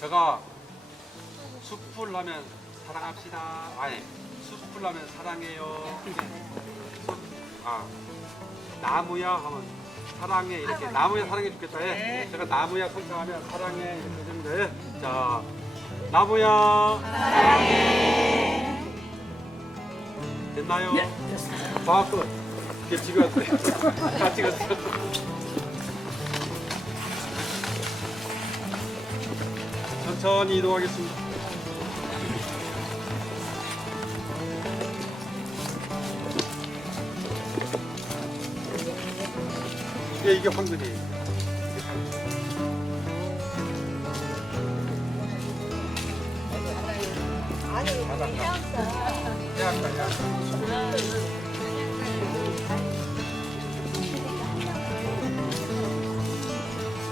제가 숲을 하면 사랑합시다. 아니, 숲을 하면 사랑해요. 숲, 나무야 하면 사랑해. 이렇게 나무야 사랑해 죽겠다. 예. 제가 나무야 설정하면 사랑해. 이렇게 되는데. 자, 나무야. 사랑해. 됐나요? 네, 됐어요. 과학끝. 이게 집에 왔어요. 다 찍었어요. 천천히 이동하겠습니다. 이게 황금이에요. 이게 황금.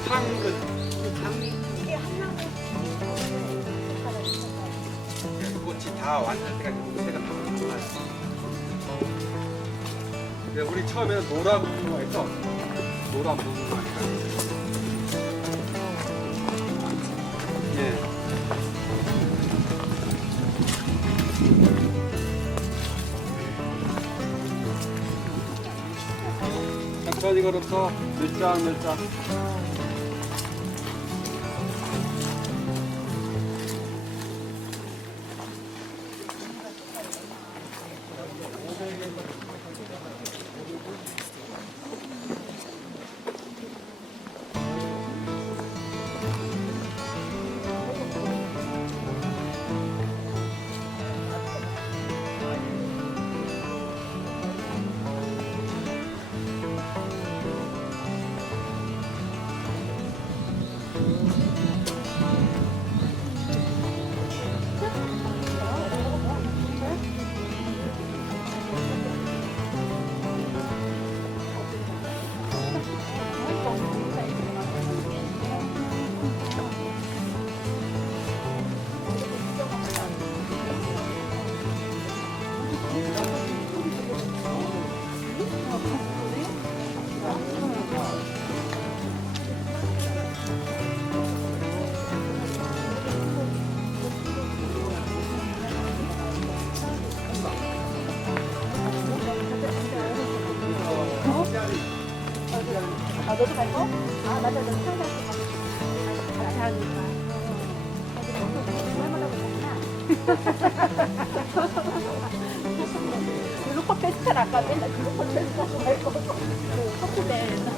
황금. 꽃이 다 완전 때까지 색은 다 달라요. 우리 처음에는 노란 무늬가 있어. 노란 무늬가 있어. 예. 천천히 걸었어. 몇 장, 몇 장. 너도 갈 거? 맞아, 너 차에 갈거 잘하니까. 글루코 페스트 아까 맨날 글루코 페스트 갈 거. 그 커피맨.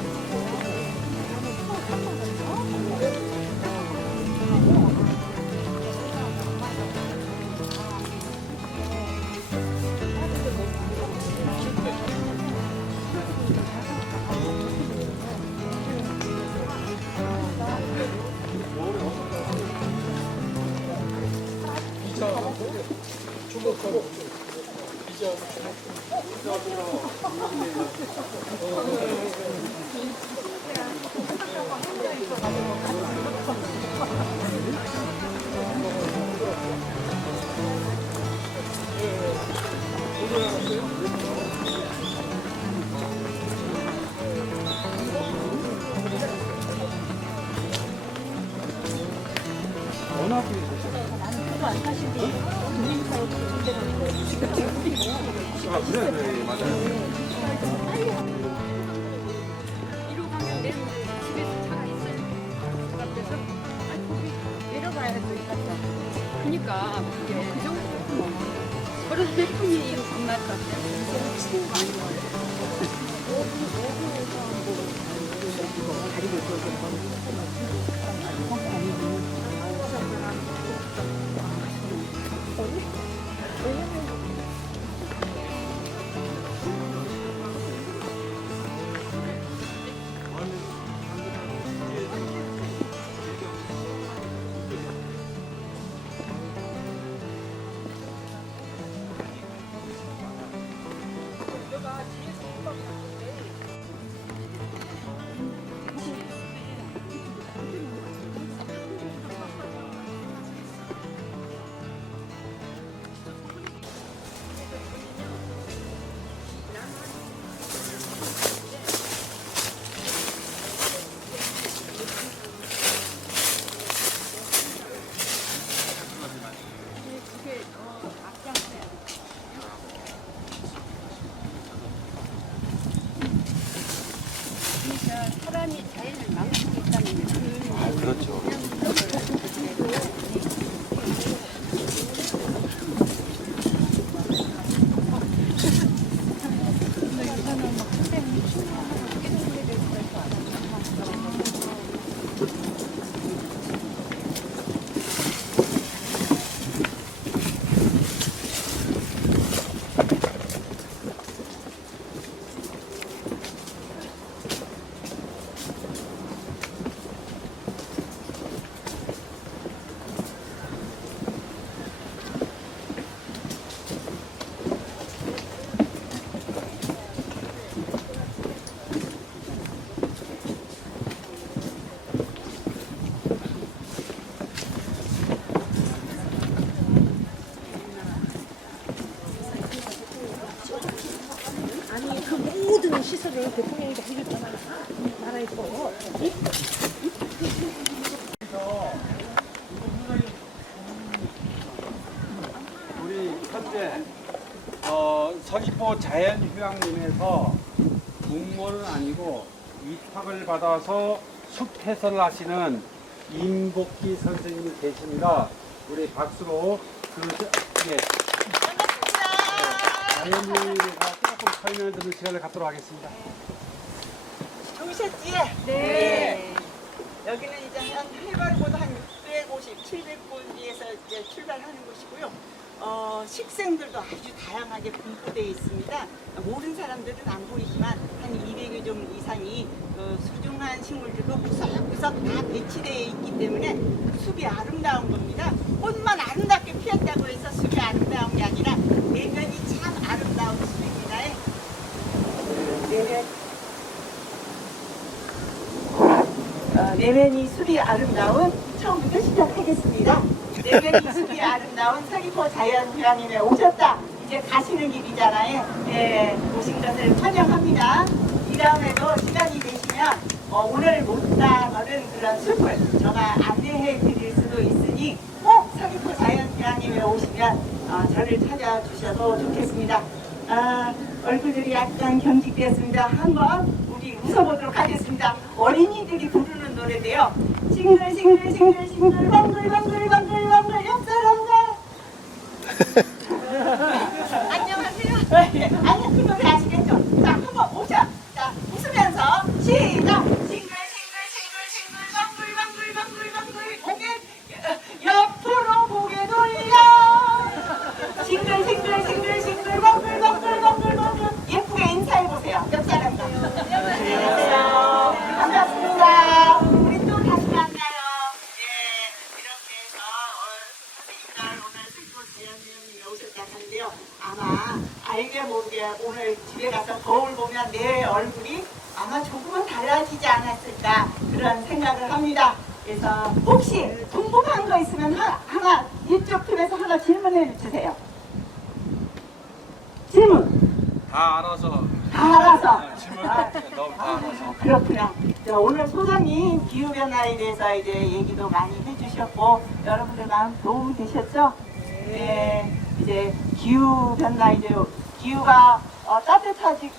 그래, 맞아요. 이리로 가면 내 집에서 차가 있어요. 그 앞에서. 아니, 거기 내려가야 될 것 같아. 그니까, 그게 그 정도. 그래서 몇 분이 이거 겁날 것 같아. 그러니까 사람이 자연을 망치고 있다는 그 그렇죠. 아니 그 모든 시설을 대통령이 다 해줬잖아요. 나라에서. 우리 현재 서귀포 자연휴양림에서 공무원은 아니고 위탁을 받아서 숲 해설을 하시는 임복기 선생님이 계십니다. 우리 박수로 예. 자연휴양림에 대해서 조금 설명을 듣는 시간을 갖도록 하겠습니다. 좋으셨지? 네. 여기는 이제 한 해발보다 한 650, 700곳에서 이제 출발하는 곳이고요. 식생들도 아주 다양하게 분포되어 있습니다. 모르는 사람들은 안 보이지만 한 200여 종 이상이 소중한 식물들도 구석구석 다 배치되어 있기 때문에 숲이 아름다운 겁니다. 꽃만 아름답게 피었다고 해서 숲이 아름다운 게 아니라 내면이 참 아름다운 숲입니다. 내면이 숲이 아름다운 처음부터 시작하겠습니다. 내면이 숲이 아름다운 서귀포 자연휴양림에 오셨다. 이제 가시는 길이잖아요. 네, 오신 것을 환영합니다. 이 다음에도 시간이 되시면 오늘 못 다가는 그런 숲을 제가 안내해 드릴 수도 있으니 꼭 서귀포 자연휴양림에 오시면 저를 찾아주셔도 좋겠습니다. 얼굴들이 약간 경직되었습니다. 한번 우리 웃어보도록 하겠습니다. 어린이들이 부르는 노래인데요. 싱글싱글싱글싱글 방글방글방글방글 옆사람들 안녕하세요. 아니 그 노래 아시겠죠? 자 한번 오자. 자 웃으면서 시작. 싱글싱글싱글싱글 방글방글방글방글 고개 옆으로 고개 돌려. 싱글싱글싱글싱글 방글방글방글방글 예쁘게 인사해보세요. 옆사람들 안녕하세요. 반갑습니다. 우리 또 다시 만나요. 예, 이렇게 해서 선생님들 오늘 서귀포 자연휴양림에 오셨다고 하는데요. 아마 알게 모르게 오늘 집에 가서 거울 보면 내 얼굴이 아마 조금은 달라지지 않았을까 그런 생각을 합니다. 그래서 혹시 궁금한 거 있으면 하나 이쪽 팀에서 하나 질문해 주세요. 질문. 다 알아서. 다 알아서. 질문 너무 다 알아서. 그렇구나. 자, 오늘 소장님 기후변화에 대해서 이제 얘기도 많이 해주셨고 여러분들 마음 도움 되셨죠? 네. 이제 기후변화 이제 기후가 따뜻하지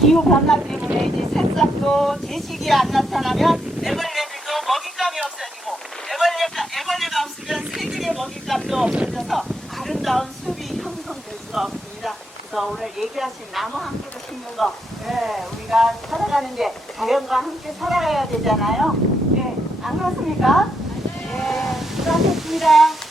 기후변화 때문에 이제 새싹도 제식이 안 나타나면 애벌레들도 먹잇감이 없어지고 애벌레가 없으면 새들의 먹잇감도 없어져서 아름다운 숲이 형성될 수가 없습니다. 그래서 오늘 얘기하신 나무 한 그루 심는 거, 네, 우리가 살아가는데 자연과 함께 살아가야 되잖아요. 네, 안 그렇습니까? 네, 수고하셨습니다.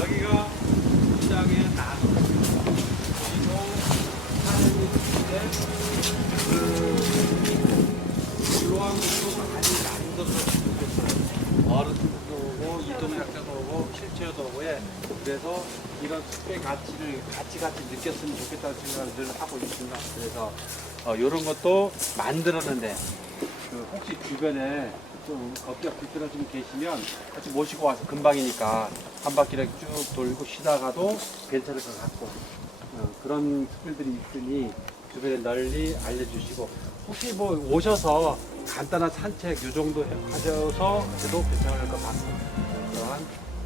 여기가 시장의 나무. 그리고 유황도 많이 만들어서 생겼어요. 어른들도 오고 이동약자도 오고 실체도 오고 예. 그래서 이런 숲의 가치를 같이 느꼈으면 좋겠다는 생각을 늘 하고 있습니다. 그래서 이런 것도 만들었는데 혹시 주변에 좀 걷기가 불편하신 분 계시면 같이 모시고 와서 금방이니까 한 바퀴 이렇게 쭉 돌고 쉬다가도 괜찮을 것 같고 그런 스킬들이 있으니 주변에 널리 알려주시고 혹시 뭐 오셔서 간단한 산책 요 정도 하셔서 해도 괜찮을 것 같습니다. 그러한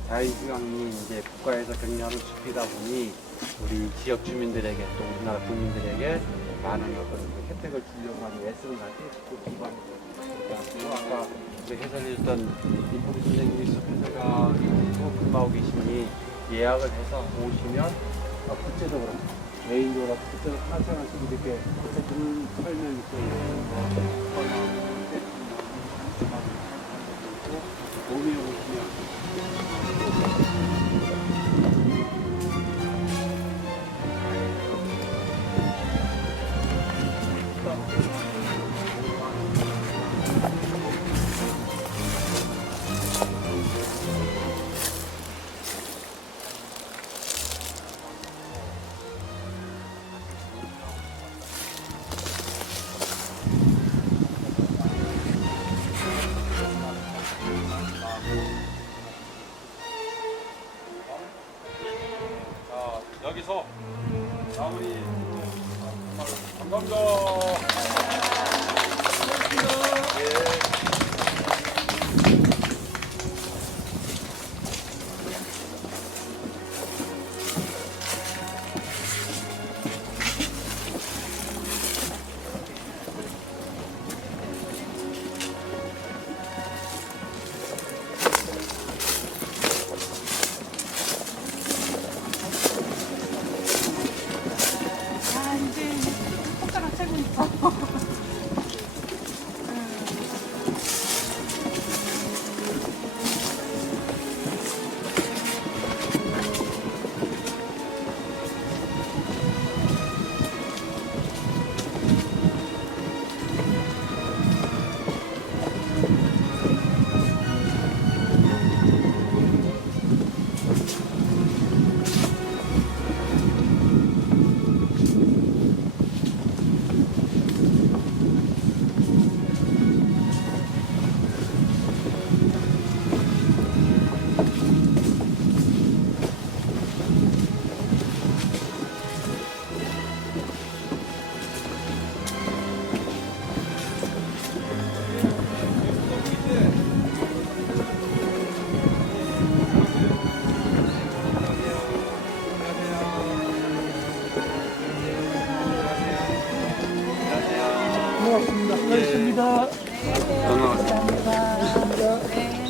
자연휴양이 이제 국가에서 격려하는 숲이다 보니 우리 지역 주민들에게 또 우리나라 국민들에게 많은 어떤 그 혜택을 주려고 하는 애쓰는 것이 그 기반입니다. 그리고 아까 우리 해설해줬던 인포리 선생님이 숲해설가이고 근무하고 계시니 예약을 해서 오시면 구체적으로 개인적으로 구체적으로 하나씩 이렇게 좀 설명이 있고 몸에 오시면 위해서 마무리 감사합니다. 아, 이제 손가락 세고 있어.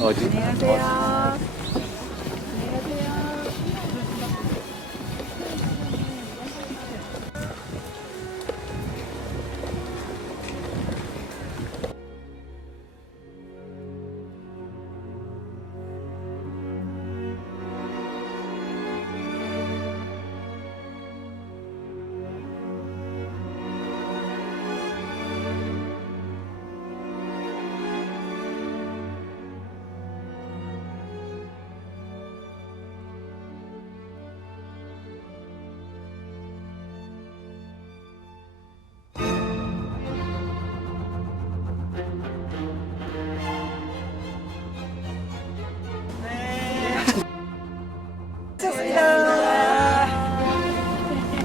어디? 안녕하세요.